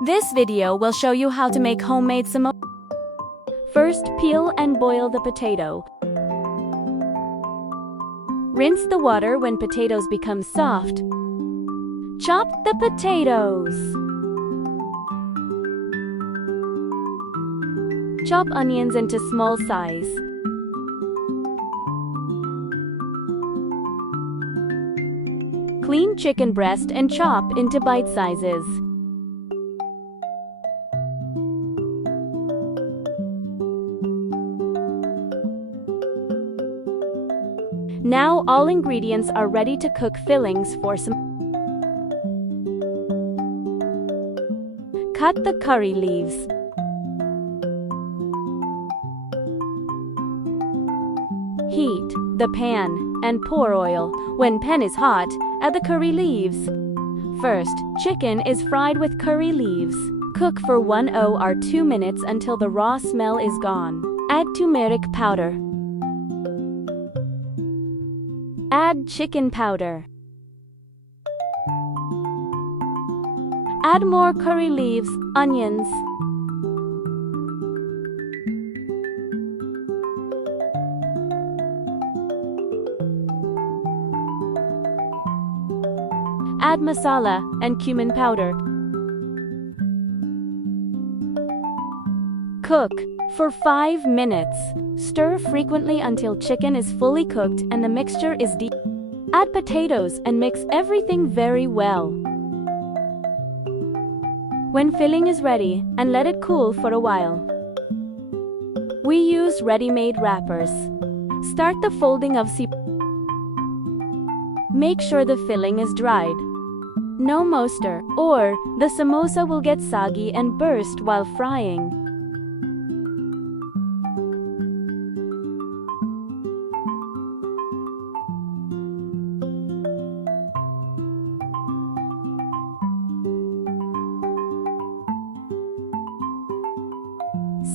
This video will show you how to make homemade samosa. First, peel and boil the potato. Rinse the water when potatoes become soft. Chop the potatoes. Chop onions into small size. Clean chicken breast and chop into bite sizes. Now all ingredients are ready to cook fillings for some. Cut the curry leaves. Heat the pan and pour oil. When pan is hot, add the curry leaves. First, chicken is fried with curry leaves. Cook for 1 or 2 minutes until the raw smell is gone. Add turmeric powder. Add chicken powder. Add more curry leaves, onions. Add masala and cumin powder. Cook for 5 minutes. Stir frequently until chicken is fully cooked and the mixture is deep. Add potatoes and mix everything very well. When filling is ready, and let it cool for a while. We use ready-made wrappers. Start the folding of Make sure the filling is dried. No moisture, or the samosa will get soggy and burst while frying.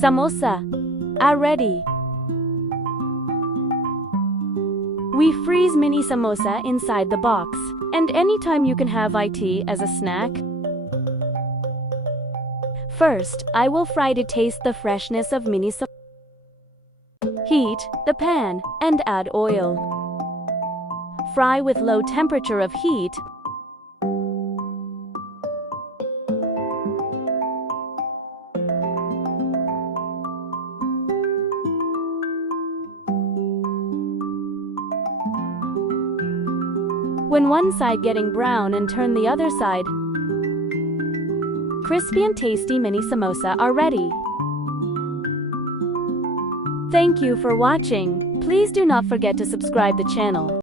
Samosa are ready. We freeze mini samosa inside the box, and anytime you can have it as a snack. First, I will fry to taste the freshness of mini samosa. Heat the pan and add oil. Fry with low temperature of heat. When one side getting brown and turn the other side. Crispy and tasty mini samosa are ready. Thank you for watching. Please do not forget to subscribe the channel.